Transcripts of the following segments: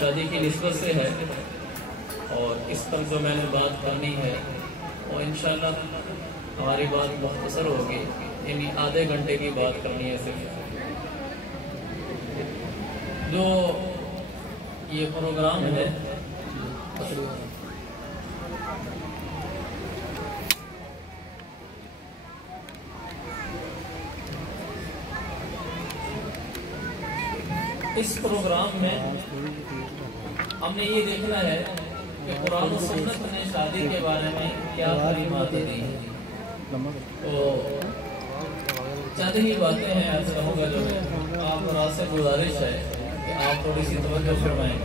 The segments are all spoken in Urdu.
شادی کی نسبت سے ہے، اور اس پر جو میں نے بات کرنی ہے وہ انشاءاللہ ہماری بات مختصر ہوگی، یعنی آدھے گھنٹے کی بات کرنی ہے صرف۔ جو یہ پروگرام ہے اس پروگرام میں ہم نے یہ دیکھنا ہے کہ قرآن و سنت نے شادی کے بارے میں کیا تعلیمات دی ہیں۔ تو چند ہی باتیں ہیں عرض کروں گا، جو آپ برات سے گزارش ہے کہ آپ تھوڑی سی توجہ فرمائیں۔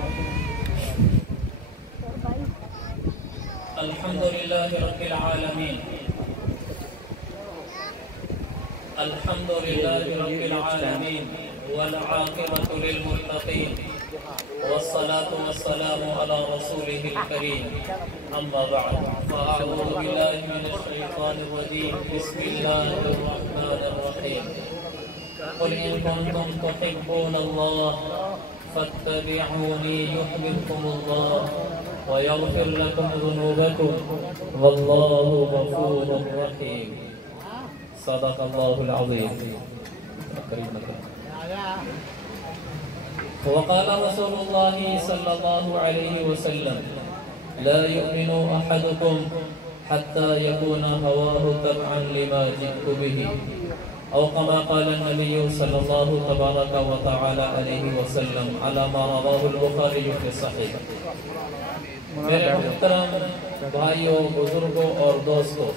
الحمدللہ رب العالمین، الحمدللہ رب العالمین والعاقبۃ للمتقین والصلاة والسلام على رسوله الكريم، اما بعد فاعوذ باللہ من الشیطان الرجیم، بسم اللہ الرحمن الرحیم، قل ان کنتم تحبون اللہ فاتبعونی یحببکم اللہ ویغفر لکم ذنوبکم واللہ غفور رحیم۔ صدق اللہ العظیم۔ وقال رسول الله صلى الله عليه وسلم لا يؤمن أحدكم حتى يكون هواه تبعا لما جئت به، أو كما قال النبي صلى الله تبارك وتعالى عليه وسلم على ما رواه البخاري في الصحيح۔ میرے محترم بھائیوں، بزرگوں اور دوستوں،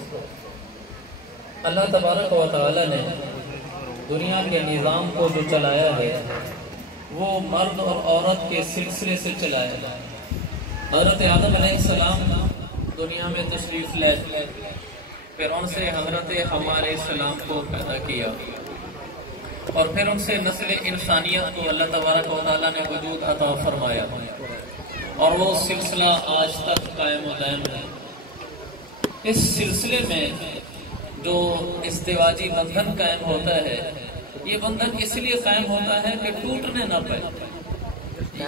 اللہ تبارک و تعالی نے دنیا کے نظام کو جو چلایا ہے وہ مرد اور عورت کے سلسلے سے چلایا ہے۔ حضرت آدم علیہ السلام دنیا میں تشریف لے، پھر ان سے حضرت حوا علیہ السلام کو پیدا کیا، اور پھر ان سے نسل انسانیت کو اللہ تبارک و تعالیٰ نے وجود عطا فرمایا، اور وہ سلسلہ آج تک قائم و دائم ہے۔ اس سلسلے میں جو ازدواجی بندھن قائم ہوتا ہے، یہ بندھن اس لیے قائم ہوتا ہے کہ ٹوٹنے نہ پائے۔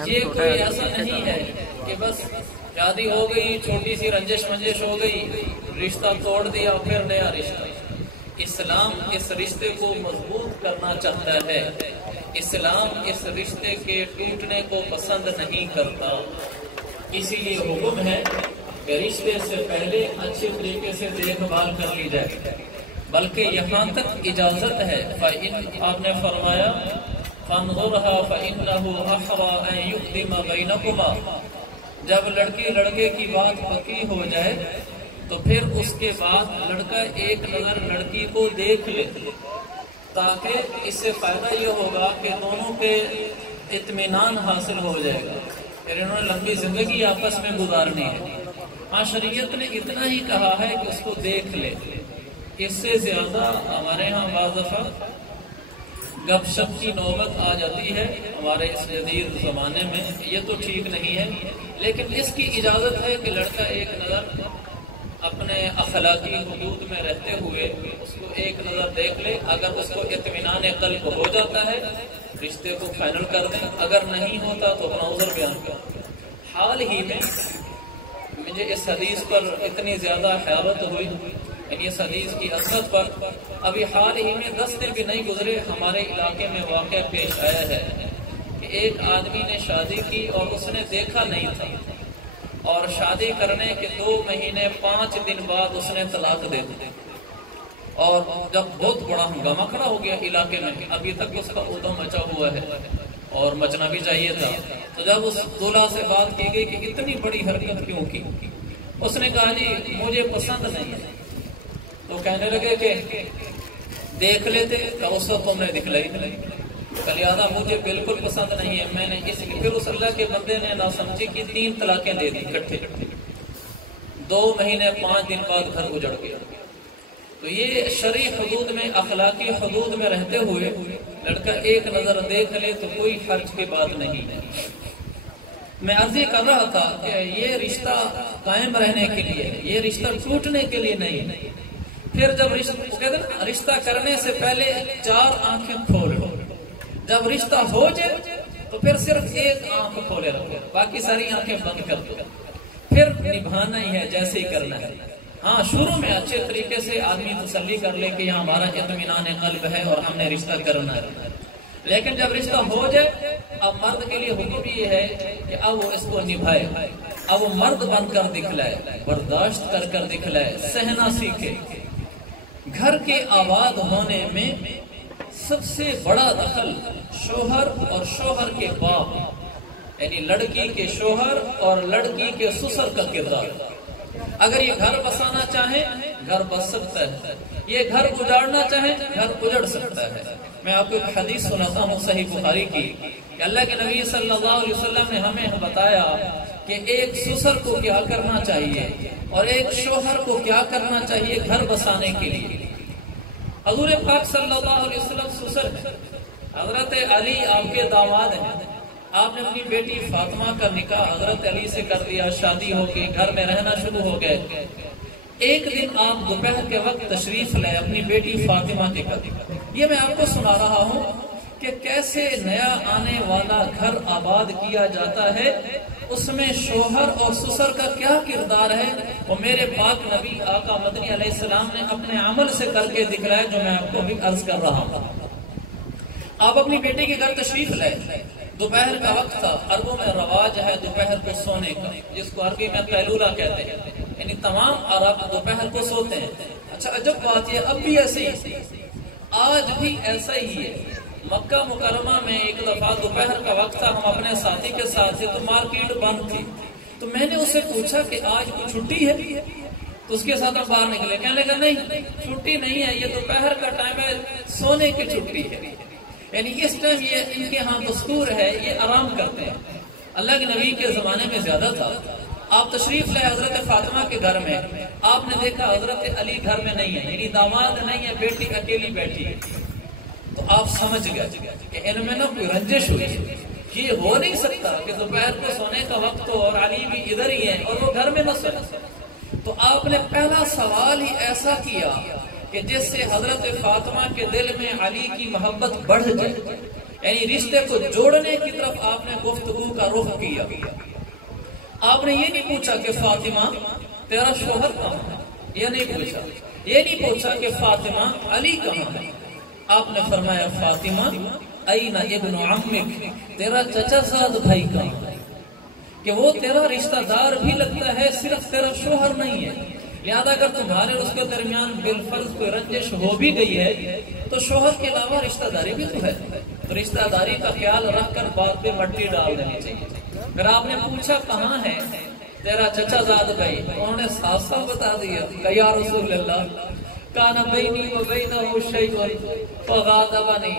یہ کوئی ایسا نہیں ہے کہ بس شادی ہو گئی، چھوٹی سی رنجش منجش ہو گئی، رشتہ توڑ دیا پھر نیا رشتہ۔ اسلام اس رشتے کو مضبوط کرنا چاہتا ہے، اسلام اس رشتے کے ٹوٹنے کو پسند نہیں کرتا، اسی لیے حکم ہے کہ رشتے سے پہلے اچھے طریقے سے دیکھ بھال کر لی جائے، بلکہ یہاں تک اجازت ہے۔ آپ نے فرمایا فَانْظُرْهَا فَإِنَّهُ أَحْرَىٰ أَن يُقْدِمَ بَيْنَكُمَا، جب لڑکی لڑکے کی بات پکی ہو جائے تو پھر اس کے بعد لڑکا ایک نظر لڑکی کو دیکھ لے، تاکہ اس سے فائدہ یہ ہوگا کہ دونوں کے اطمینان حاصل ہو جائے گا، پھر انہوں نے لمبی زندگی آپس میں گزارنی ہے۔ ہاں، شریعت نے اتنا ہی کہا ہے کہ اس کو دیکھ لے، اس سے زیادہ ہمارے ہاں بعض دفعہ گپ شپ کی نوبت آ جاتی ہے ہمارے اس جدید زمانے میں، یہ تو ٹھیک نہیں ہے، لیکن اس کی اجازت ہے کہ لڑکا ایک نظر اپنے اخلاقی حدود میں رہتے ہوئے اس کو ایک نظر دیکھ لے، اگر اس کو اطمینان قلب ہو جاتا ہے رشتے کو فائنل کر دیں، اگر نہیں ہوتا تو اپنا عذر بیان کریں۔ حال ہی میں مجھے اس حدیث پر اتنی زیادہ حیرت ہوئی، یعنی اس حدیث کی اثرت پر، ابھی حال ہی میں 10 دن بھی نہیں گزرے ہمارے علاقے میں واقعہ پیش آیا ہے کہ ایک آدمی نے شادی کی اور اس نے دیکھا نہیں تھا، اور شادی کرنے کے 2 مہینے 5 دن بعد اس نے طلاق دے دی، اور جب بہت بڑا ہنگامہ کھڑا ہو گیا علاقے میں، ابھی تک اس کا ادھم مچا ہوا ہے اور مچنا بھی چاہیے تھا، تو جب اس دولہا سے بات کی گئی کہ اتنی بڑی حرکت کیوں کی، اس نے کہا جی مجھے پسند نہیں ہے، تو کہنے لگے کہ دیکھ لیتے، تو اس وقت تم نے دکھلائی نہیں، لہٰذا مجھے بالکل پسند نہیں ہے، میں نے اس لیے پھر اس اللہ کے بندے نے نہ سمجھی کی 3 طلاقیں دے دی اکٹھے، 2 مہینے 5 دن بعد گھر اجڑ گیا۔ تو یہ شرعی حدود میں، اخلاقی حدود میں رہتے ہوئے لڑکا ایک نظر دیکھ لے تو کوئی حرج کی بات نہیں ہے۔ میں عرض یہ کر رہا تھا کہ یہ رشتہ قائم رہنے کے لیے، یہ رشتہ ٹوٹنے کے لیے نہیں۔ پھر جب رشتہ کرنے سے پہلے 4 آنکھیں کھولو، جب رشتہ ہو جائے تو پھر صرف ایک آنکھ کھولے رکھو، باقی ساری آنکھیں بند کر دو، پھر نبھانا ہی ہے جیسے ہی کرنا ہے۔ ہاں شروع میں اچھے طریقے سے آدمی تسلی کر لے کہ یہاں ہمارا اطمینان قلب ہے اور ہم نے رشتہ کرنا ہے، لیکن جب رشتہ ہو جائے اب مرد کے لیے حکم یہ ہے کہ اب وہ اس کو نبھائے، اب وہ مرد بن کر دکھلائے، برداشت کر کر دکھلائے، سہنا سیکھے۔ گھر کے آباد ہونے میں سب سے بڑا دخل شوہر اور شوہر کے باپ، یعنی لڑکی کے شوہر اور لڑکی کے سسر کا کردار۔ اگر یہ گھر بسانا چاہیں گھر بس سکتا ہے، یہ گھر اجاڑنا چاہیں گھر اجڑ سکتا ہے۔ میں آپ کو ایک حدیث سناتا ہوں صحیح بخاری کی کہ اللہ کے نبی صلی اللہ علیہ وسلم نے ہمیں بتایا کہ ایک سسر کو کیا کرنا چاہیے اور ایک شوہر کو کیا کرنا چاہیے گھر بسانے کے لیے۔ حضور پاک صلی اللہ علیہ وسلم سسر ہے، حضرت علی آپ کے داماد ہیں، آپ نے اپنی بیٹی فاطمہ کا نکاح حضرت علی سے کر دیا، شادی ہو گئی، گھر میں رہنا شروع ہو گئے۔ ایک دن آپ دوپہر کے وقت تشریف لائے اپنی بیٹی فاطمہ کے گھر۔ یہ میں آپ کو سنا رہا ہوں کہ کیسے نیا آنے والا گھر آباد کیا جاتا ہے، اس میں شوہر اور سسر کا کیا کردار ہے، وہ میرے پاک نبی آقا مدنی علیہ السلام نے اپنے عمل سے کر کے دکھلایا، جو میں آپ کو بھی عرض کر رہا ہوں۔ آپ اپنی بیٹی کے گھر تشریف لائے، دوپہر کا وقت تھا، عربوں میں رواج ہے دوپہر کو سونے کا، جس کو عربی میں قیلولہ کہتے ہیں، یعنی تمام عرب دوپہر کو سوتے ہیں۔ اچھا عجب بات یہ اب بھی ایسے ہی، آج بھی ایسا ہی ہے۔ مکہ مکرمہ میں ایک دفعہ دوپہر کا وقت تھا، ہم اپنے ساتھی کے ساتھ تھے تو مارکیٹ بند تھی، تو میں نے اسے پوچھا کہ آج کوئی چھٹی ہے، تو اس کے ساتھ ہم باہر نکلے، کہنے لگا نہیں چھٹی نہیں ہے، یہ دوپہر کا ٹائم ہے، سونے کی چھٹی ہے، یعنی اس ٹائم یہ ان کے ہاں دستور ہے، یہ آرام کرتے ہیں۔ اللہ کے نبی کے زمانے میں زیادہ تھا۔ آپ تشریف لائے حضرت فاطمہ کے گھر میں، آپ نے دیکھا حضرت علی گھر میں نہیں ہے، یعنی داماد نہیں ہے، بیٹی اکیلی بیٹھی ہے، تو آپ سمجھ گئے کہ ان میں نہ کوئی رنجش ہوئی ہے، یہ ہو نہیں سکتا کہ دوپہر کو سونے کا وقت ہو اور علی بھی ادھر ہی ہیں اور وہ گھر میں نہ سونے۔ تو آپ نے پہلا سوال ہی ایسا کیا کہ جس سے حضرت فاطمہ کے دل میں علی کی محبت بڑھ جائے، یعنی رشتے کو جوڑنے کی طرف آپ نے گفتگو کا رخ کیا۔ آپ نے یہ نہیں پوچھا کہ فاطمہ تیرا شوہر کہاں ہے، یہ نہیں پوچھا، یہ نہیں پوچھا کہ فاطمہ علی کہاں ہے، آپ نے فرمایا فاطمہ این ابن عمک، تیرا چچا زاد بھائی کہاں ہے، کہ وہ تیرا رشتہ دار بھی لگتا ہے، صرف تیرا شوہر نہیں ہے، لہذا اگر تمہارے اس کے درمیان بالفرض کوئی رنجش ہو بھی گئی ہے تو شوہر کے علاوہ رشتہ داری بھی تو ہے، تو رشتہ داری کا خیال رکھ کر بات پہ مٹی ڈال دینی چاہیے۔ پھر آپ نے پوچھا کہاں ہے تیرا چچا زاد بھائی، انہوں نے صاف صاف بتا دیا کہ یا رسول اللہ کان بینی و بینہ شیء فغاضبنی،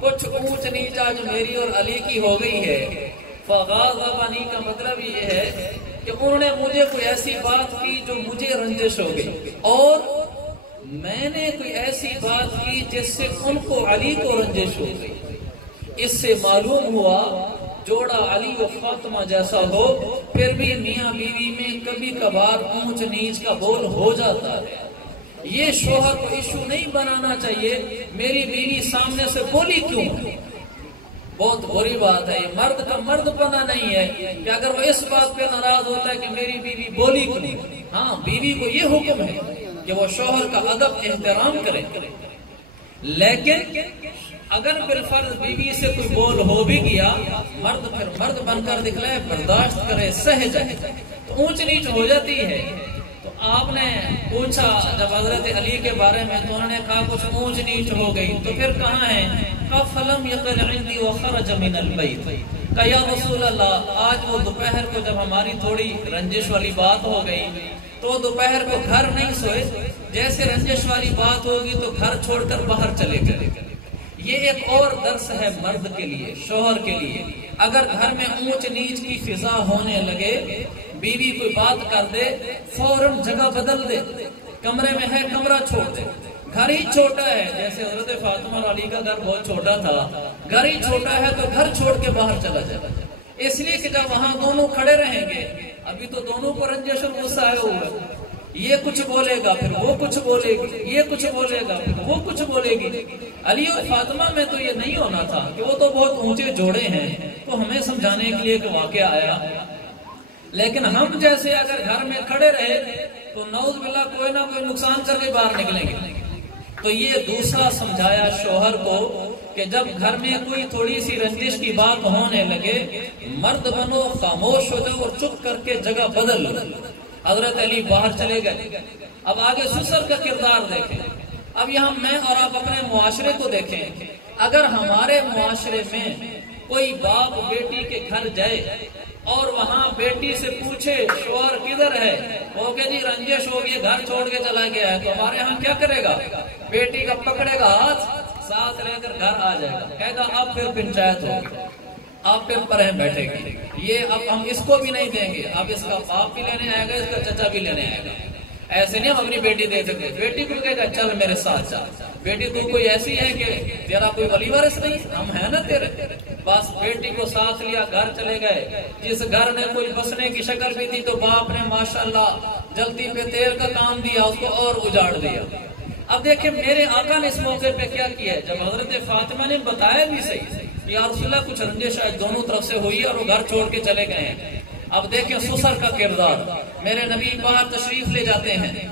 کچھ اونچ نیچ آج میری اور علی کی ہو گئی ہے۔ فغاضبنی کا مطلب یہ ہے کہ انہوں نے مجھے کوئی ایسی بات کی جو مجھے رنجش ہو گئی، اور میں نے کوئی ایسی بات کی جس سے ان کو علی کو رنجش ہو گئی۔ اس سے معلوم ہوا جوڑا علی و فاطمہ جیسا ہو پھر بھی میاں بیوی میں کبھی کبھار اونچ نیچ کا بول ہو جاتا ہے۔ یہ شوہر کو ایشو نہیں بنانا چاہیے میری بیوی سامنے سے بولی کیوں، بہت بری بات ہے، یہ مرد کا مرد پنا نہیں ہے کہ اگر وہ اس بات پہ ناراض ہوتا ہے کہ میری بیوی بولی کیوں۔ ہاں بیوی کو یہ حکم ہے کہ وہ شوہر کا ادب احترام کرے، لیکن اگر بالفرض بیوی سے کوئی بول ہو بھی گیا، مرد پھر مرد بن کر دکھلائے، برداشت کرے، سہ جائے، تو اونچ نیچ ہو جاتی ہے۔ تو آپ نے پوچھا جب حضرت علی کے بارے میں تو انہوں نے کہا کچھ اونچ نیچ ہو گئی، تو پھر کہاں ہے؟ فَلَمْ يَقْلِ عِنْدِي وَخَرَجَ مِنَ الْبَيْتِ، کہ یا رسول اللہ آج وہ دوپہر کو جب ہماری تھوڑی رنجش والی بات ہو گئی تو دوپہر کو گھر نہیں سوئے، جیسے رنجش والی بات ہوگی تو گھر چھوڑ کر باہر چلے گئے۔ یہ ایک اور درس ہے مرد کے لیے، شوہر کے لیے، اگر گھر میں اونچ نیچ کی فضا ہونے لگے، بیوی کوئی بات کر دے فوراً جگہ بدل دے، کمرے میں ہے کمرہ چھوڑ دے، گھر ہی چھوٹا ہے، جیسے حضرت فاطمہ اور علی کا گھر بہت چھوٹا تھا، گھر ہی چھوٹا ہے تو گھر چھوڑ کے باہر چلا جائے، اس لیے کہ جب وہاں دونوں کھڑے رہیں گے، ابھی تو دونوں کو رنجش اور غصہ آیا ہوا ہے، یہ کچھ بولے گا پھر وہ کچھ بولے گی، یہ کچھ بولے گا پھر وہ کچھ بولے گی۔ علی اور فاطمہ میں تو یہ نہیں ہونا تھا کہ وہ تو بہت اونچے جوڑے ہیں، تو ہمیں سمجھانے کے لیے کہ واقعہ آیا، لیکن ہم جیسے اگر گھر میں کھڑے رہے تو نعوذ باللہ کوئی نہ کوئی نقصان کر کے باہر نکلیں گے۔ تو یہ دوسرا سمجھایا شوہر کو کہ جب گھر میں کوئی تھوڑی سی رنجش کی بات ہونے لگے، مرد بنو، خاموش ہو جاؤ اور چپ کر کے جگہ بدل لو۔ حضرت علی باہر چلے گئے۔ اب آگے سسر کا کردار دیکھیں۔ اب یہاں میں اور آپ اپنے معاشرے کو دیکھیں، اگر ہمارے معاشرے میں کوئی باپ بیٹی کے گھر جائے اور وہاں بیٹی سے پوچھے شوہر کدھر ہے، وہ کہ جی رنجش ہو گئی گھر چھوڑ کے چلا گیا ہے، تو ہمارے ہاں کیا کرے گا؟ بیٹی کا پکڑے گا ہاتھ، ساتھ لے کر گھر آ جائے گا، کہے گا اب پھر پنچایت ہوگی، آپ پھر پرہ بیٹھے گی، یہ اب ہم اس کو بھی نہیں دیں گے، اب اس کا باپ بھی لینے آئے گا، اس کا چچا بھی لینے آئے گا۔ ایسے نہیں ہم اپنی بیٹی دے سکتے، بیٹی کو کہے گا چل میرے ساتھ چل، بیٹی تو کوئی ایسی ہے کہ تیرا کوئی ولی وارث نہیں، ہم ہیں نا تیرے، بس بیٹی کو ساتھ لیا، گھر چلے گئے۔ جس گھر نے کوئی بسنے کی شکل بھی تھی تو باپ نے ماشاءاللہ جلدی پہ تیل کا کام دیا، اس کو اور اجاڑ دیا۔ اب دیکھیں میرے آقا نے اس موقع پہ کیا کیا ہے، جب حضرت فاطمہ نے بتایا بھی صحیح یا رسول اللہ کچھ رنجش شاید دونوں طرف سے ہوئی اور وہ گھر چھوڑ کے چلے گئے ہیں۔ اب دیکھیں سسر کا کردار، میرے نبی باہر تشریف لے جاتے ہیں،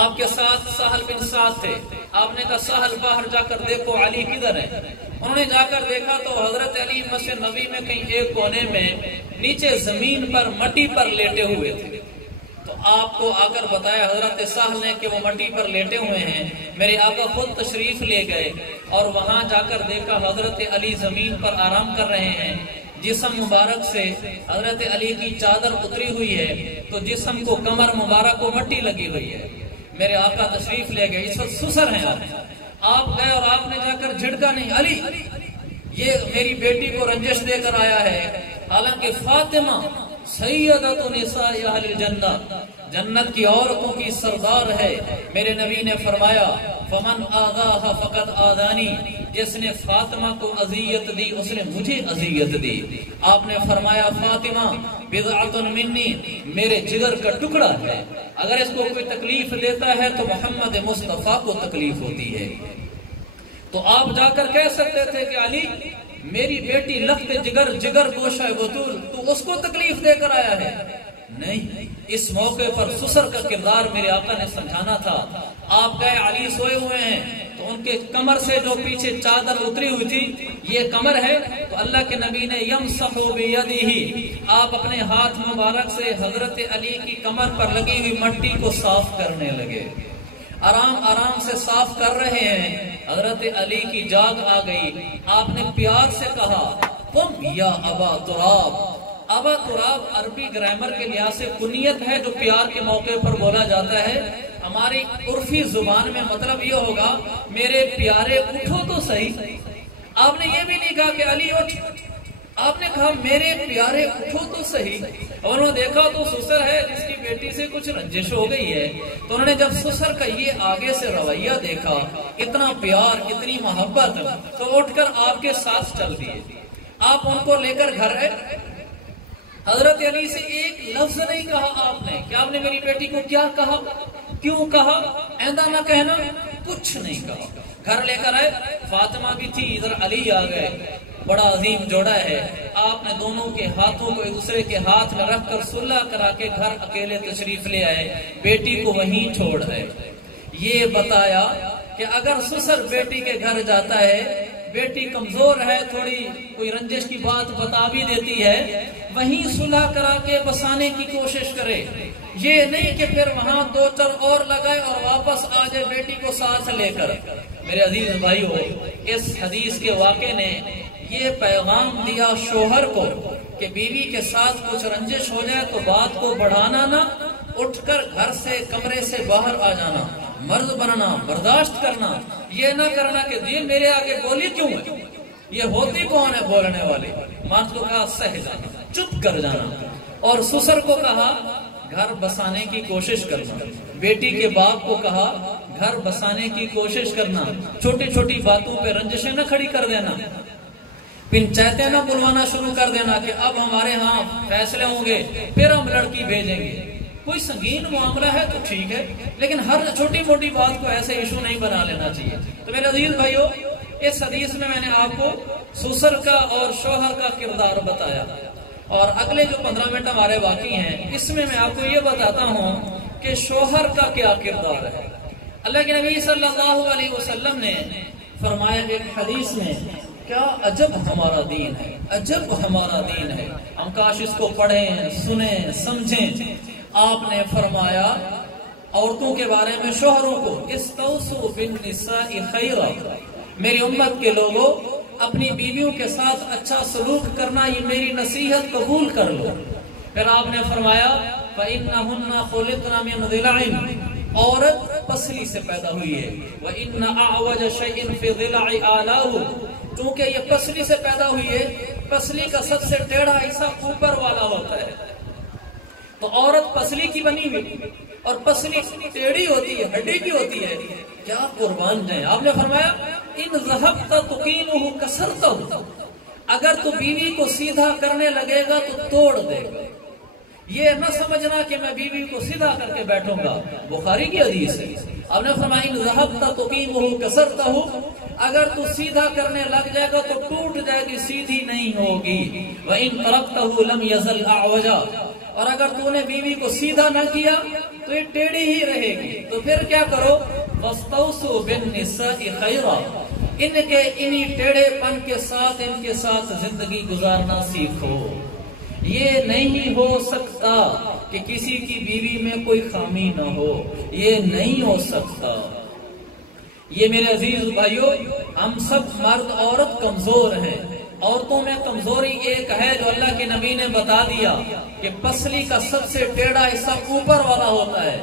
آپ کے ساتھ سہل بن سعد تھے، آپ نے کہا سہل باہر جا کر دیکھو علی کدھر ہے۔ انہوں نے جا کر دیکھا تو حضرت علی مسجد نبی میں کہیں ایک کونے میں نیچے زمین پر مٹی پر لیٹے ہوئے تھے۔ تو آپ کو آ کر بتایا حضرت سہل نے کہ وہ مٹی پر لیٹے ہوئے ہیں، میرے آقا خود تشریف لے گئے اور وہاں جا کر دیکھا حضرت علی زمین پر آرام کر رہے ہیں، جسم مبارک سے حضرت علی کی چادر اتری ہوئی ہے تو جسم کو کمر مبارک کو مٹی لگی ہوئی ہے۔ میرے آقا تشریف لے گئے، اس وقت سسر ہیں آپ گئے اور آپ نے جا کر جھڑکا نہیں، علی یہ میری بیٹی کو رنجش دے کر آیا ہے، حالانکہ فاطمہ سیدۃ نساء اہل الجنہ، جنت کی عورتوں کی سردار ہے۔ میرے نبی نے فرمایا فمن آذاها فقد آذانی، جس نے فاطمہ کو اذیت دی اس نے مجھے اذیت دی۔ آپ نے فرمایا فاطمہ بضعۃ منی، میرے جگر کا ٹکڑا ہے، اگر اس کو کوئی تکلیف دیتا ہے تو محمد مصطفیٰ کو تکلیف ہوتی ہے۔ تو آپ جا کر کہہ سکتے تھے کہ علی میری بیٹی لخت جگر جگر گوشہ بطول، تو اس کو تکلیف دے کر آیا ہے؟ نہیں، اس موقع پر سسر کا کردار میرے آقا نے سمجھانا تھا۔ آپ گئے، علی سوئے ہوئے ہیں تو ان کے کمر سے جو پیچھے چادر اتری ہوئی تھی یہ کمر ہے، تو اللہ کے نبی نے یمسح بیدہ، آپ اپنے ہاتھ مبارک سے حضرت علی کی کمر پر لگی ہوئی مٹی کو صاف کرنے لگے، آرام آرام سے صاف کر رہے ہیں۔ حضرت علی کی جاگ آ گئی، آپ نے پیار سے کہا قم یا ابا تراب۔ ابا تراب عربی گرامر کے لحاظ سے کنیت ہے جو پیار کے موقع پر بولا جاتا ہے۔ ہماری عرفی زبان میں مطلب یہ ہوگا میرے پیارے اٹھو تو صحیح۔ آپ نے یہ بھی نہیں کہا کہ علی اٹھ، آپ نے کہا میرے پیارے اٹھو تو صحیح۔ اور انہوں نے دیکھا تو سسر ہے جس کی بیٹی سے کچھ رنجش ہو گئی ہے، تو انہوں نے جب سسر کا یہ آگے سے رویہ دیکھا، اتنا پیار اتنی محبت، تو اٹھ کر آپ کے ساتھ چل دیے۔ آپ ان کو لے کر گھر آئے، حضرت علی سے ایک لفظ نہیں کہا آپ نے کہ آپ نے میری بیٹی کو کیا کہا، کیوں کہا، آئندہ نہ کہنا، کچھ نہیں کہا۔ گھر لے کر آئے، فاطمہ بھی تھی، ادھر علی آ گئے، بڑا عظیم جوڑا ہے۔ آپ نے دونوں کے ہاتھوں کو ایک دوسرے کے ہاتھ میں رکھ کر صلح کرا کے گھر اکیلے تشریف لے آئے، بیٹی کو وہیں چھوڑ آئے۔ یہ بتایا کہ اگر سسر بیٹی کے گھر جاتا ہے، بیٹی کمزور ہے، تھوڑی کوئی رنجش کی بات بتا بھی دیتی ہے، وہیں صلح کرا کے بسانے کی کوشش کرے، یہ نہیں کہ پھر وہاں دو چر اور لگائے اور واپس آ جائے بیٹی کو ساتھ لے کر۔ میرے عزیز بھائیو، اس حدیث کے واقعے نے یہ پیغام دیا شوہر کو کہ بیوی کے ساتھ کچھ رنجش ہو جائے تو بات کو بڑھانا نہ، اٹھ کر گھر سے کمرے سے باہر آ جانا، مرد بننا، برداشت کرنا، یہ نہ کرنا کہ دین میرے آگے بولی کیوں ہے، یہ ہوتی کون ہے بولنے والی، مرد کو کہا سہ جانا، چپ کر جانا، اور سسر کو کہا گھر بسانے کی کوشش کرنا، بیٹی کے باپ کو کہا گھر بسانے کی کوشش کرنا، چھوٹی چھوٹی باتوں پہ رنجشیں نہ کھڑی کر دینا، پنچایتیں نہ بلوانا شروع کر دینا کہ اب ہمارے ہاں فیصلے ہوں گے پھر ہم لڑکی بھیجیں گے۔ کوئی سنگین معاملہ ہے تو ٹھیک ہے، لیکن ہر چھوٹی موٹی بات کو ایسے ایشو نہیں بنا لینا چاہیے۔ تو میرے عزیز بھائیو، اس حدیث میں نے آپ کو سسر کا اور شوہر کا کردار بتایا، اور اگلے جو 15 منٹ ہمارے باقی ہیں اس میں آپ کو یہ بتاتا ہوں کہ شوہر کا کیا کردار ہے۔ اللہ کے نبی صلی اللہ علیہ وسلم نے فرمایا ایک حدیث میں، کیا عجب ہمارا دین ہے، عجب ہمارا دین ہے، ہم کاش اس کو پڑھیں، سنیں، سمجھیں۔ آپ نے فرمایا عورتوں کے بارے میں شوہروں کو، استوصوا بالنساء خیرا، میری امت کے لوگوں اپنی بیویوں کے ساتھ اچھا سلوک کرنا، یہ میری نصیحت قبول کر لو۔ پھر آپ نے فرمایا فَإِنَّهُنَّ خُلِقْنَ مِنْ ضِلَعٍ، عورت پسلی سے پیدا ہوئی ہے، وَإِنَّ أَعْوَجَ شَيْءٍ فِي ضِلَعِ آلَاهُ، چونکہ یہ پسلی سے پیدا ہوئی ہے، پسلی کا سب سے ٹیڑھا حصہ اوپر والا ہوتا ہے، تو عورت پسلی کی بنی ہوئی اور پسلی ٹیڑھی ہوتی ہے، ہڈی کی ہوتی ہے، کیا قربان جائیں۔ آپ نے فرمایا ان ذهبت تقيمه كسرته، اگر تو بیوی کو سیدھا کرنے لگے گا تو توڑ دے گا۔ یہ نہ سمجھنا کہ میں بیوی کو سیدھا کر کے بیٹھوں گا، بخاری کی حدیث ہے۔ آپ نے فرمایا ان ذهبت تقيمه كسرته، اگر تو سیدھا کرنے لگ جائے گا تو ٹوٹ جائے گی، سیدھی نہیں ہوگی۔ وَإِن تَرَكْتَهُ لَمْ يَزَلْ أَعْوَجًا، اور اگر تو نے بیوی کو سیدھا نہ کیا تو یہ ٹیڑھی ہی رہے گی۔ تو پھر کیا کرو، وَاسْتَوْصُوا بِالنِّسَاءِ خَيْرًا، انہی ٹیڑھے پن کے ساتھ زندگی گزارنا سیکھو۔ یہ نہیں ہو سکتا کہ کسی کی بیوی میں کوئی خامی نہ ہو، یہ نہیں ہو سکتا۔ یہ میرے عزیز بھائیو، ہم سب مرد عورت کمزور ہیں۔ عورتوں میں کمزوری ایک ہے جو اللہ کے نبی نے بتا دیا کہ پسلی کا سب سے ٹیڑھا حصہ اوپر والا ہوتا ہے۔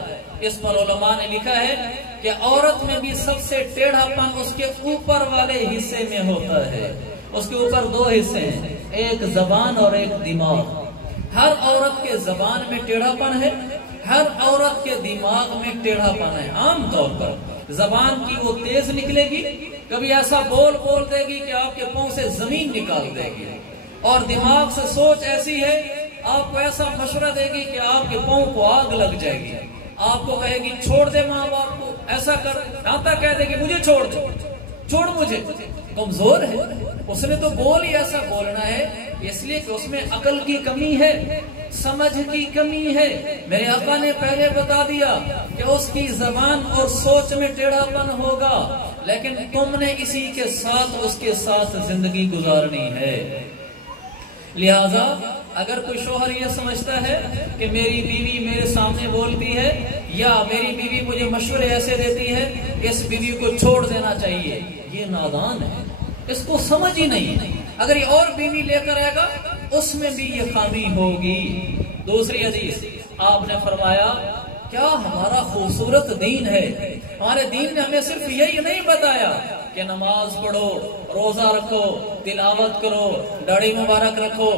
اس پر علماء نے لکھا ہے کہ عورت میں بھی سب سے ٹیڑھا پن اس کے اوپر والے حصے میں ہوتا ہے۔ اس کے اوپر دو حصے ہیں، ایک زبان اور ایک دماغ۔ ہر عورت کے زبان میں ٹیڑھا پن ہے، ہر عورت کے دماغ میں ٹیڑھا پن ہے۔ عام طور پر زبان کی وہ تیز نکلے گی، کبھی ایسا بول دے گی کہ آپ کے پاؤں سے زمین نکال دے گی، اور دماغ سے سوچ ایسی ہے آپ کو ایسا مشورہ دے گی کہ آپ کے پاؤں کو آگ لگ جائے گی۔ آپ کو کہے گی چھوڑ دے ماں باپ کو، ایسا کر، یہاں تک کہہ دے گی مجھے چھوڑ دے، چھوڑ مجھے۔ کمزور ہے، اس نے تو بول ہی ایسا بولنا ہے، اس لیے کہ اس میں عقل کی کمی ہے، سمجھ کی کمی ہے۔ میرے آقا نے پہلے بتا دیا کہ اس کی زبان اور سوچ میں ٹیڑھا پن ہوگا، لیکن تم نے اسی کے ساتھ اس کے ساتھ زندگی گزارنی ہے۔ لہذا اگر کوئی شوہر یہ سمجھتا ہے کہ میری بیوی میرے سامنے بولتی ہے یا میری بیوی مجھے مشورے ایسے دیتی ہے، اس بیوی کو چھوڑ دینا چاہیے، یہ نادان ہے، اس کو سمجھ ہی نہیں۔ اگر یہ اور بیوی لے کر آئے گا اس میں بھی یہ خامی ہوگی۔ دوسری حدیث آپ نے فرمایا کیا ہمارا خوبصورت دین ہے، ہمارے دین نے ہمیں صرف یہی نہیں بتایا کہ نماز پڑھو، روزہ رکھو، تلاوت کرو، داڑھی مبارک رکھو،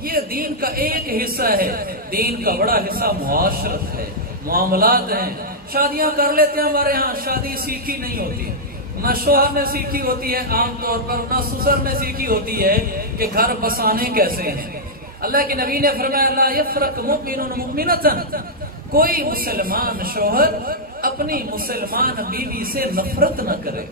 یہ دین کا ایک حصہ ہے۔ دین کا بڑا حصہ معاشرت ہے، معاملات ہیں۔ شادیاں کر لیتے ہیں، ہمارے ہاں شادی سیکھی نہیں ہوتی، نہ شوہر نے سیکھی ہوتی ہے عام طور پر، نہ سسر نے سیکھی ہوتی ہے کہ گھر بسانے کیسے ہیں۔ اللہ کے نبی نے فرمایا لا یفرق مؤمن مؤمنۃ، کوئی مسلمان شوہر اپنی مسلمان بیوی سے نفرت نہ کرے۔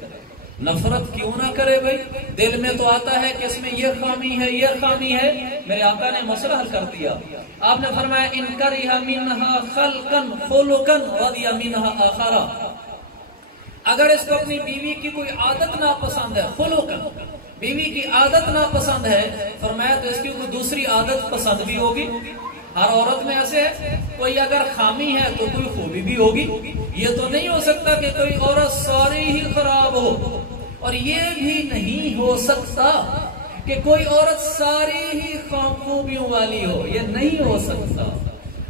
نفرت کیوں نہ کرے بھائی؟ دل میں تو آتا ہے کہ اس میں یہ خامی ہے، یہ خامی ہے۔ میرے آقا نے مسئلہ حل کر دیا۔ آپ نے فرمایا ان کرہ منہا خلقا خلقا رضی منہا آخرا، اگر اس کو اپنی بیوی کی کوئی عادت ناپسند ہے، خلقا، بیوی کی عادت ناپسند ہے، فرمایا تو اس کی کوئی دوسری عادت پسند بھی ہوگی۔ ہر عورت میں ایسے ہے، کوئی اگر خامی ہے تو کوئی خوبی بھی ہوگی۔ یہ تو نہیں ہو سکتا کہ کوئی عورت ساری ہی خراب ہو، اور یہ بھی نہیں ہو سکتا کہ کوئی عورت ساری ہی خوبیوں والی ہو، یہ نہیں ہو سکتا۔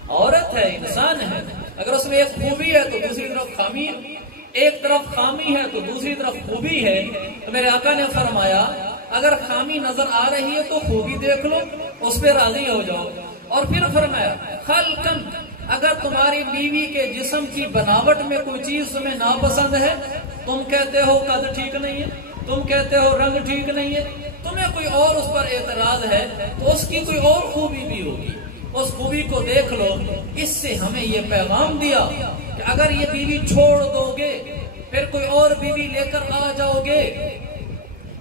عورت ہے، انسان ہے، اگر اس میں ایک خوبی ہے تو دوسری طرف خامی ہے، ایک طرف خامی ہے تو دوسری طرف خوبی ہے۔ تو میرے آقا نے فرمایا اگر خامی نظر آ رہی ہے تو خوبی دیکھ لو، اس پہ راضی ہو جاؤ۔ اور پھر فرمایا خلقن، اگر تمہاری بیوی کے جسم کی بناوٹ میں کوئی چیز تمہیں ناپسند ہے، تم کہتے ہو قد ٹھیک نہیں ہے، تم کہتے ہو رنگ ٹھیک نہیں ہے، تمہیں کوئی اور اس پر اعتراض ہے، تو اس کی کوئی اور خوبی بھی ہوگی، اس خوبی کو دیکھ لو۔ اس سے ہمیں یہ پیغام دیا کہ اگر یہ بیوی چھوڑ دو گے، پھر کوئی اور بیوی لے کر آ جاؤ گے،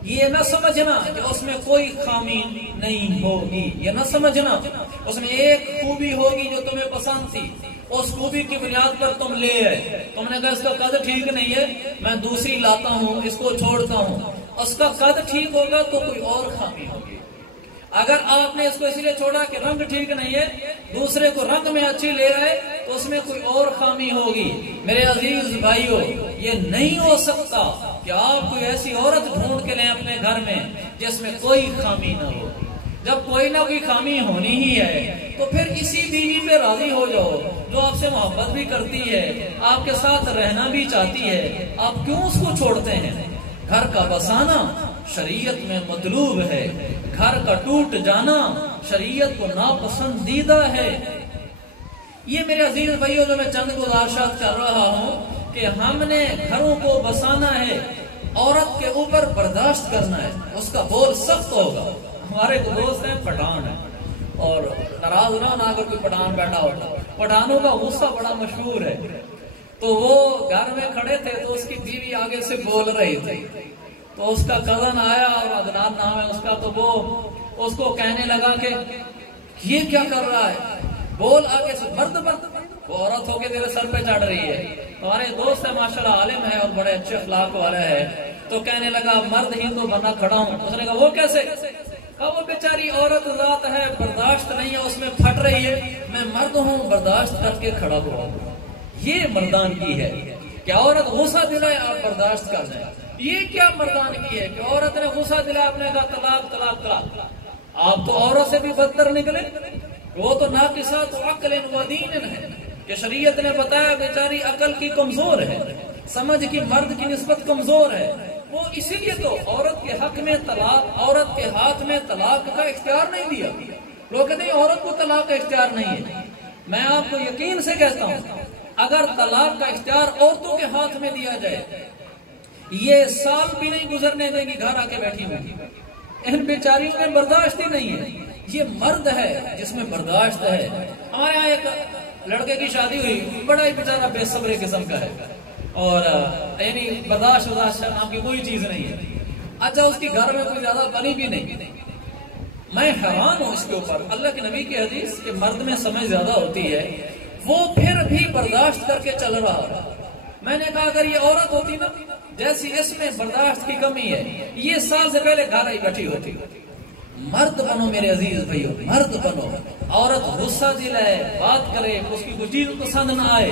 یہ نہ سمجھنا کہ اس میں کوئی خامی نہیں ہوگی، یہ نہ سمجھنا اس میں ایک خوبی ہوگی جو تمہیں پسند تھی، اس خوبی کی بنیاد پر تم لے آئے، تم نے کہا اس کا قد ٹھیک نہیں ہے، میں دوسری لاتا ہوں، اس کو چھوڑتا ہوں، اس کا قد ٹھیک ہوگا تو کوئی اور خامی ہوگی۔ اگر آپ نے اس کو اس لیے چھوڑا کہ رنگ ٹھیک نہیں ہے، دوسرے کو رنگ میں اچھی لے آئے تو اس میں کوئی اور خامی ہوگی۔ میرے عزیز بھائیو، یہ نہیں ہو سکتا کہ آپ کوئی ایسی عورت ڈھونڈ کے لیں اپنے گھر میں جس میں کوئی خامی نہ ہو۔ جب کوئی نہ کوئی خامی ہونی ہی ہے تو پھر اسی بیوی پہ راضی ہو جاؤ جو آپ سے محبت بھی کرتی ہے، آپ کے ساتھ رہنا بھی چاہتی ہے، آپ کیوں اس کو چھوڑتے ہیں؟ گھر کا بسانا شریعت میں مطلوب ہے، گھر کا ٹوٹ جانا شریعت کو ناپسندیدہ ہے۔ یہ میرے عزیز بھائیوں جو میں چند گزارشات کر رہا ہوں کہ ہم نے گھروں کو بسانا ہے، عورت کے اوپر برداشت کرنا ہے، اس کا بول سخت ہوگا۔ ہمارے دوست ہیں پٹھان ہیں، اور ناراض نہ ہونا اگر کوئی پٹھان بیٹھا ہوتا، پٹھانوں کا غصہ بڑا مشہور ہے۔ تو وہ گھر میں کھڑے تھے تو اس کی بیوی آگے سے بول رہی تھی، تو اس کا کزن آیا اور عدنان نام ہے اس کا، تو وہ اس کو کہنے لگا کہ یہ کیا کر رہا ہے، بول آگے سے، مرد مرد، وہ عورت ہو کے تیرے سر پہ چڑھ رہی ہے۔ ہمارے دوست ہے ماشاءاللہ عالم ہے اور بڑے اچھے اخلاق والا ہے، تو کہنے لگا مرد ہی تو بنا کھڑا ہوں۔ اس نے کہا وہ کیسے؟ کہا وہ بیچاری عورت ذات ہے، برداشت نہیں ہے، اس میں پھٹ رہی ہے، میں مرد ہوں، برداشت کر کے کھڑا ہوا ہوں۔ یہ مردان کی ہے کہ عورت غصہ دلائے آپ برداشت کر جائیں۔ یہ کیا مردان کی ہے کہ عورت نے غصہ دلایا، آپ نے کہا طلاق طلاق طلاق۔ آپ تو عورت سے بھی بدتر نکلے، وہ تو ناقصات عقل و دین ہے کہ شریعت نے بتایا بیچاری عقل کی کمزور ہے، سمجھ کی مرد کی نسبت کمزور ہے، وہ اسی لیے تو عورت کے حق میں طلاق، عورت کے ہاتھ میں طلاق کا اختیار نہیں دیا۔ لوگ کہتے ہیں عورت کو طلاق کا اختیار نہیں ہے، میں آپ کو یقین سے کہتا ہوں اگر طلاق کا اختیار عورتوں کے ہاتھ میں دیا جائے، یہ سال بھی نہیں گزرنے دیں گی گھر آ کے بیٹھی ہوگی، ان بیچاریوں میں برداشت ہی نہیں ہے۔ یہ مرد ہے جس میں برداشت ہے۔ ہمارے یہاں ایک لڑکے کی شادی ہوئی، بڑا ہی بیچارہ بے صبر قسم کا ہے، اور یعنی برداشت نام کی کوئی چیز نہیں ہے۔ اچھا اس کی گھر میں کوئی زیادہ بنی بھی نہیں، میں حیران ہوں اس کے اوپر۔ اللہ کے نبی کی حدیث کہ مرد میں سمجھ زیادہ ہوتی ہے، وہ پھر بھی برداشت کر کے چل رہا۔ میں نے کہا اگر یہ عورت ہوتی نا جیسی اس میں برداشت کی کمی ہے، یہ سال سے پہلے گھر آئی بیٹھی ہوتی۔ مرد بنو میرے عزیز بھائیو، مرد بنو۔ عورت غصہ دلائے، بات کرے، اس کی کوئی چیز پسند نہ آئے،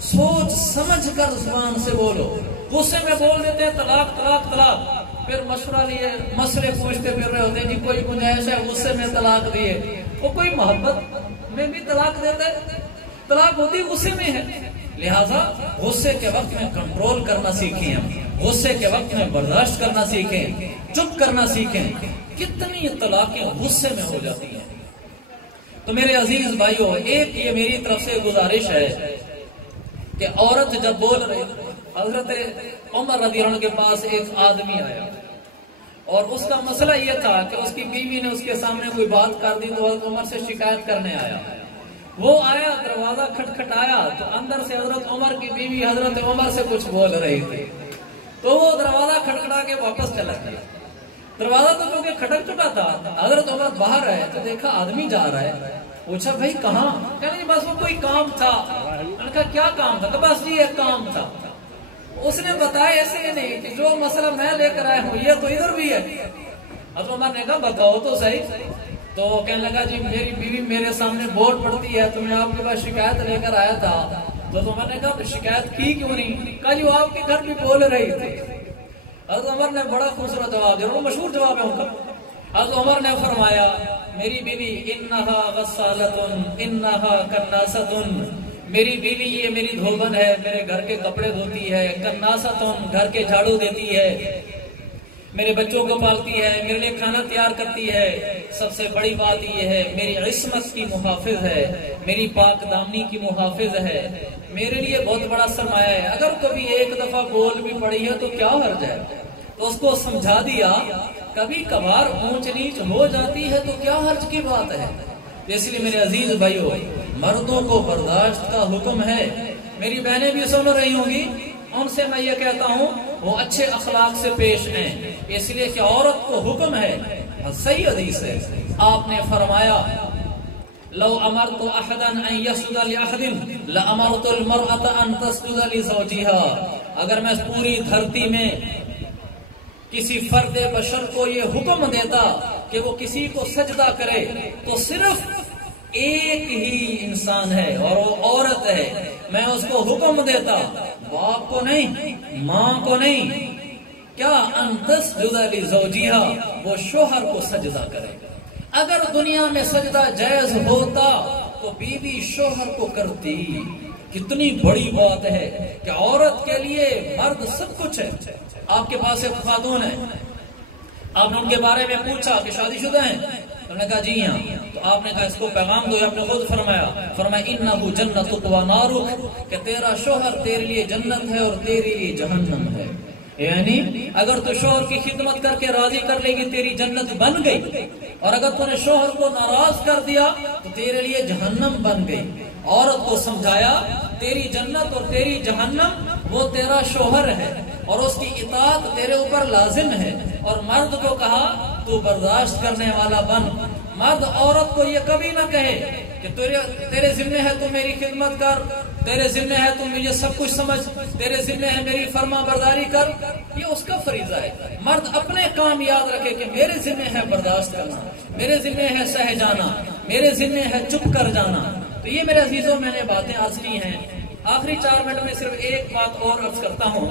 سوچ سمجھ کر زبان سے بولو۔ غصے میں بول دیتے ہیں طلاق طلاق طلاق، پھر مشورہ لیے مسئلے پوچھتے پھر رہے ہوتے ہیں جی کوئی گنجائش ہے غصے میں طلاق دیے۔ وہ کوئی محبت میں بھی طلاق دیتا ہے؟ طلاق ہوتی غصے میں ہے۔ لہٰذا غصے کے وقت میں کنٹرول کرنا سیکھیں، ہم غصے کے وقت میں برداشت کرنا سیکھیں، چپ کرنا سیکھیں۔ کتنی طلاقیں غصے میں ہو جاتی ہیں۔ تو میرے عزیز بھائیو، ایک یہ میری طرف سے گزارش ہے کہ عورت جب بول رہی، حضرت عمر رضی اللہ عنہ کے پاس ایک آدمی آیا اور اس کا مسئلہ یہ تھا کہ اس کی بیوی نے اس کے سامنے کوئی بات کر دی تو حضرت عمر سے شکایت کرنے آیا۔ وہ آیا، دروازہ کھٹکھٹایا تو اندر سے حضرت عمر کی بیوی حضرت عمر سے کچھ بول رہی تھی، تو وہ دروازہ کھٹکھٹا کے واپس چلا گیا۔ دروازہ تو کیونکہ کھٹک چکا تھا، حضرت عمر باہر آئے تو دیکھا آدمی جا رہا ہے، پوچھا بھائی کہاں؟ کہنے بس وہ کوئی کام تھا۔ میں نے کہا کیا کام تھا؟ کہ بس جی ایک کام تھا۔ اس نے بتایا ایسے ہی نہیں کہ جو مسئلہ میں لے کر آیا ہوں یہ تو ادھر بھی ہے۔ حضرت عمر نے کہا بتاؤ تو صحیح۔ تو کہنے لگا جی میری بیوی میرے سامنے بول پڑتی ہے تو میں آپ کے پاس شکایت لے کر آیا تھا۔ تو میں نے کہا شکایت کی کیوں نہیں؟ کہا جی وہ آپ کے گھر بھی بول رہی تھی۔ حضرت عمر نے بڑا خوبصورت جواب دیا، وہ مشہور جواب ہے ان کا۔ حضرت عمر نے فرمایا میری بیوی انہا غسالتن انہا کناستن، میری بیوی یہ میری دھوبن ہے، میرے گھر کے کپڑے دھوتی ہے، کناستن گھر کے جھاڑو دیتی ہے، میرے بچوں کو پالتی ہے، میرے لیے کھانا تیار کرتی ہے، سب سے بڑی بات یہ ہے میری عصمت کی محافظ ہے، میری پاک دامنی کی محافظ ہے، میرے لیے بہت بڑا سرمایہ ہے۔ اگر کبھی ایک دفعہ بول بھی پڑی ہے تو کیا حرج ہے؟ تو اس کو سمجھا دیا، کبھی کبھار اونچ نیچ ہو جاتی ہے تو کیا حرج کی بات ہے؟ اس لیے میرے عزیز بھائیو، مردوں کو برداشت کا حکم ہے۔ میری بہنیں بھی سن رہی ہوں گی، ان سے میں یہ کہتا ہوں وہ اچھے اخلاق سے پیش آئیں، اس لیے کہ عورت کو حکم ہے، صحیح حدیث ہے، آپ نے فرمایا لو امرت احدا ان يسجد لاحد لامرت المرأة ان تسجد لزوجها، اگر میں پوری دھرتی میں کسی فرد بشر کو یہ حکم دیتا کہ وہ کسی کو سجدہ کرے تو صرف ایک ہی انسان ہے اور وہ عورت ہے، میں اس کو حکم دیتا، باپ کو نہیں، ماں کو نہیں، کیا ان تسجد لزوجها، وہ شوہر کو سجدہ کرے۔ اگر دنیا میں سجدہ جائز ہوتا تو بیوی شوہر کو کرتی۔ کتنی بڑی بات ہے کہ عورت کے لیے مرد سب کچھ ہے۔ آپ کے پاس ایک خاتون ہے، آپ نے ان کے بارے میں پوچھا کہ شادی شدہ ہیں؟ انہوں نے کہا جی ہاں، تو آپ نے کہا اس کو پیغام دو، آپ نے خود فرمایا انہ جنتک و نارک، کہ تیرا شوہر تیرے لیے جنت ہے اور تیرے لیے جہنم ہے، یعنی اگر تو شوہر کی خدمت کر کے راضی کر لے گی تیری جنت بن گئی، اور اگر تو نے شوہر کو ناراض کر دیا تو تیرے لیے جہنم بن گئی۔ عورت کو سمجھایا تیری جنت اور تیری جہنم وہ تیرا شوہر ہے اور اس کی اطاعت تیرے اوپر لازم ہے، اور مرد کو کہا تو برداشت کرنے والا بن۔ مرد عورت کو یہ کبھی نہ کہے کہ تیرے ذمہ ہے تو میری خدمت کر، تیرے ذمہ ہے تو مجھے سب کچھ سمجھ، تیرے ذمہ ہے میری فرما برداری کر، یہ اس کا فریضہ ہے۔ مرد اپنے کام یاد رکھے کہ میرے ذمہ ہے برداشت کرنا، میرے ذمہ ہے سہ جانا، میرے ذمہ ہے چپ کر جانا۔ تو یہ میرے عزیزوں میں نے باتیں عرض کی ہیں۔ آخری 4 منٹ میں صرف ایک بات اور عرض کرتا ہوں،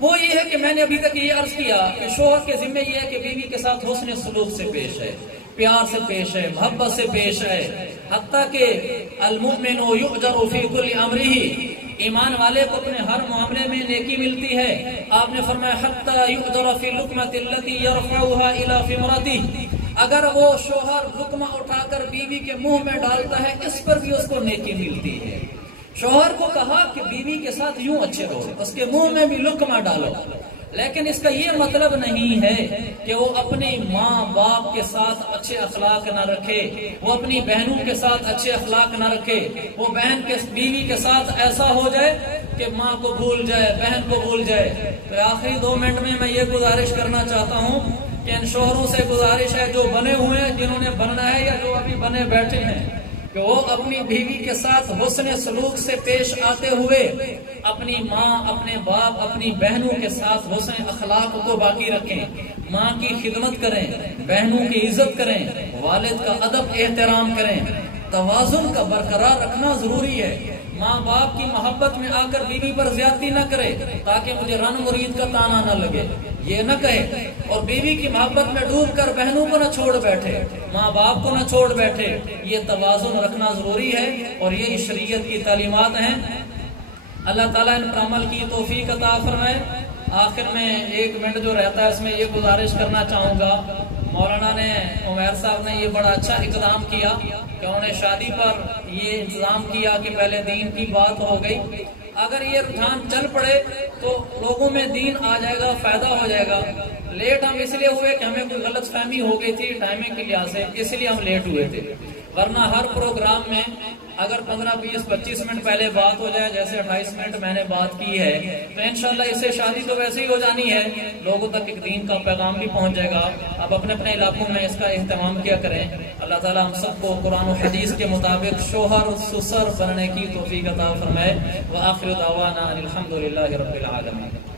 وہ یہ ہے کہ میں نے ابھی تک یہ عرض کیا کہ شوہر کے ذمہ یہ ہے کہ بیوی کے ساتھ حسن سلوک سے پیش ہے، پیار سے پیش ہے، محبت سے پیش ہے، حتیٰ کہ المؤمن یؤجر فی کل امرہ، ایمان والے کو اپنے ہر معاملے میں نیکی ملتی ہے۔ آپ نے فرمایا حتیٰ یؤجر فی لقمۃ التی یرفعها الی فمرتہ، اگر وہ شوہر لقمہ اٹھا کر بیوی کے منہ میں ڈالتا ہے اس پر بھی اس کو نیکی ملتی ہے۔ شوہر کو کہا کہ بیوی کے ساتھ یوں اچھے رہو، اس کے منہ میں بھی لقمہ ڈالو، لیکن اس کا یہ مطلب نہیں ہے کہ وہ اپنی ماں باپ کے ساتھ اچھے اخلاق نہ رکھے، وہ اپنی بہنوں کے ساتھ اچھے اخلاق نہ رکھے، وہ بہن کے بیوی کے ساتھ ایسا ہو جائے کہ ماں کو بھول جائے، بہن کو بھول جائے۔ تو آخری 2 منٹ میں یہ گزارش کرنا چاہتا ہوں کہ ان شوہروں سے گزارش ہے جو بنے ہوئے ہیں، جنہوں نے بننا ہے یا جو ابھی بنے بیٹھے ہیں، کہ وہ اپنی بیوی کے ساتھ حسن سلوک سے پیش آتے ہوئے اپنی ماں، اپنے باپ، اپنی بہنوں کے ساتھ حسن اخلاق کو باقی رکھیں، ماں کی خدمت کریں، بہنوں کی عزت کریں، والد کا ادب احترام کریں، توازن کا برقرار رکھنا ضروری ہے۔ ماں باپ کی محبت میں آ کر بیوی پر زیادتی نہ کرے تاکہ مجھے رن مرید کا تانا نہ لگے، یہ نہ کہے، اور بیوی کی محبت میں ڈوب کر بہنوں کو نہ چھوڑ بیٹھے، ماں باپ کو نہ چھوڑ بیٹھے۔ یہ توازن رکھنا ضروری ہے اور یہی شریعت کی تعلیمات ہیں۔ اللہ تعالیٰ ان پر عمل کی توفیق عطا فرمائے۔ آخر میں 1 منٹ جو رہتا ہے اس میں یہ گزارش کرنا چاہوں گا، مولانا نے عمیر صاحب نے یہ بڑا اچھا اقدام کیا کہ انہوں نے شادی پر یہ انتظام کیا کہ پہلے دین کی بات ہو گئی، اگر یہ رجحان چل پڑے تو لوگوں میں دین آ جائے گا، فائدہ ہو جائے گا۔ لیٹ ہم اس لیے ہوئے کہ ہمیں کوئی غلط فہمی ہو گئی تھی ٹائمنگ کے لحاظ سے، اس لیے ہم لیٹ ہوئے تھے، ورنہ ہر پروگرام میں اگر 15 20 25 منٹ پہلے بات ہو جائے، جیسے 28 منٹ میں نے بات کی ہے، تو انشاءاللہ اس سے شادی تو ویسے ہی ہو جانی ہے، لوگوں تک ایک دین کا پیغام بھی پہنچ جائے گا۔ اب اپنے اپنے علاقوں میں اس کا اہتمام کیا کریں۔ اللہ تعالیٰ ہم سب کو قرآن و حدیث کے مطابق شوہر سسر بننے کی توفیق عطا فرمائے۔ وآخر دعوانا الحمدللہ رب العالمین۔